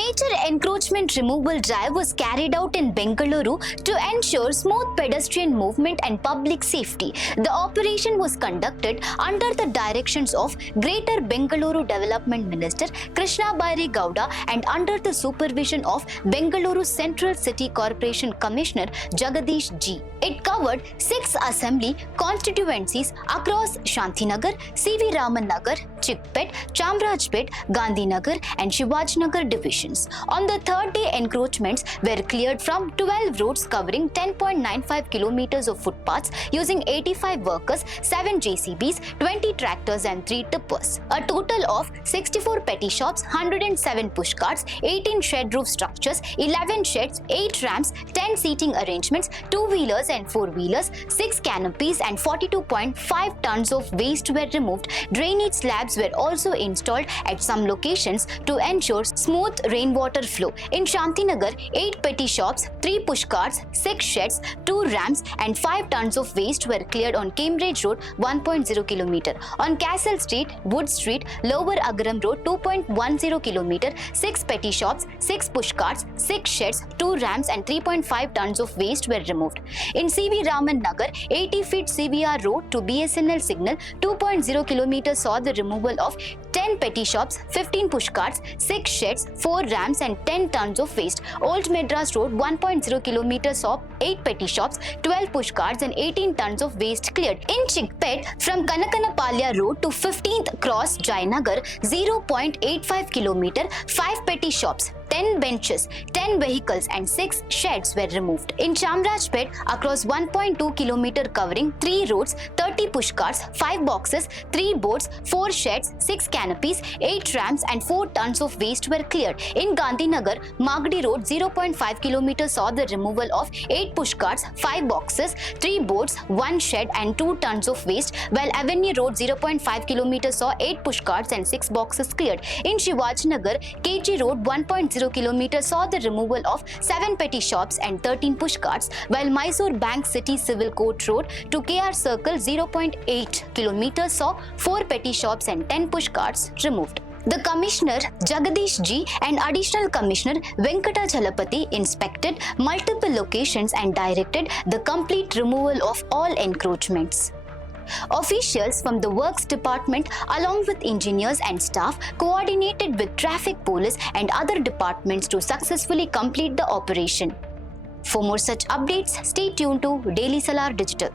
major encroachment removal drive was carried out in Bengaluru to ensure smooth pedestrian movement and public safety. The operation was conducted under the directions of Greater Bengaluru Development Minister Krishna Baire Gowda and under the supervision of Bengaluru Central City Corporation Commissioner Jagadish G. It covered 6 assembly constituencies across Shantinagar, CV Raman Nagar, Chikpet, Chamrajpet, Gandhinagar and Shivajnagar divisions. On the third day, encroachments were cleared from 12 roads covering 10.95 kilometers of footpaths using 85 workers, 7 JCBs, 20 tractors and 3 tippers. A total of 64 petty shops, 107 push carts, 18 shed roof structures, 11 sheds, 8 ramps, 10 seating arrangements, 2-wheelers and 4-wheelers, 6 canopies and 42.5 tons of waste were removed. Drainage slabs were also installed at some locations to ensure smooth rainwater flow. In Shantinagar, 8 petty shops, 3 push carts, 6 sheds, 2 ramps and 5 tons of waste were cleared on Cambridge Road 1.0 km. On Castle Street, Wood Street, Lower Agram Road 2.10 km, 6 petty shops, 6 push carts, 6 sheds, 2 ramps and 3.5 tons of waste were removed. In CV Raman Nagar, 80 feet CVR road to BSNL signal 2.0 km saw the removal of 10 petty shops, 15 push carts, 6 sheds, 4 ramps and 10 tons of waste. Old Madras Road 1.0 km saw 8 petty shops, 12 push carts and 18 tons of waste cleared. In Chikpet, from Kanakanapalya Road to 15th Cross Jayanagar 0.85 km, 5 petty shops, 10 benches, 10 vehicles and 6 sheds were removed. In Chamrajpet, across 1.2 km covering 3 roads, 30 push carts, 5 boxes, 3 boats, 4 sheds, 6 canopies, 8 ramps and 4 tons of waste were cleared. In Gandhinagar, Magdi Road 0.5 km saw the removal of 8 push carts, 5 boxes, 3 boats, 1 shed and 2 tons of waste, while Avenue Road 0.5 km saw 8 push carts and 6 boxes cleared. In Shivajnagar, KG Road 1.0 km saw the removal of 7 petty shops and 13 push carts, while Mysore Bank City Civil Court Road to KR Circle 0.8 km saw 4 petty shops and 10 push carts removed. The Commissioner Jagadish G and Additional Commissioner Venkata Chalapati inspected multiple locations and directed the complete removal of all encroachments. Officials from the Works Department along with engineers and staff coordinated with traffic police and other departments to successfully complete the operation. For more such updates, stay tuned to Daily Salar Digital.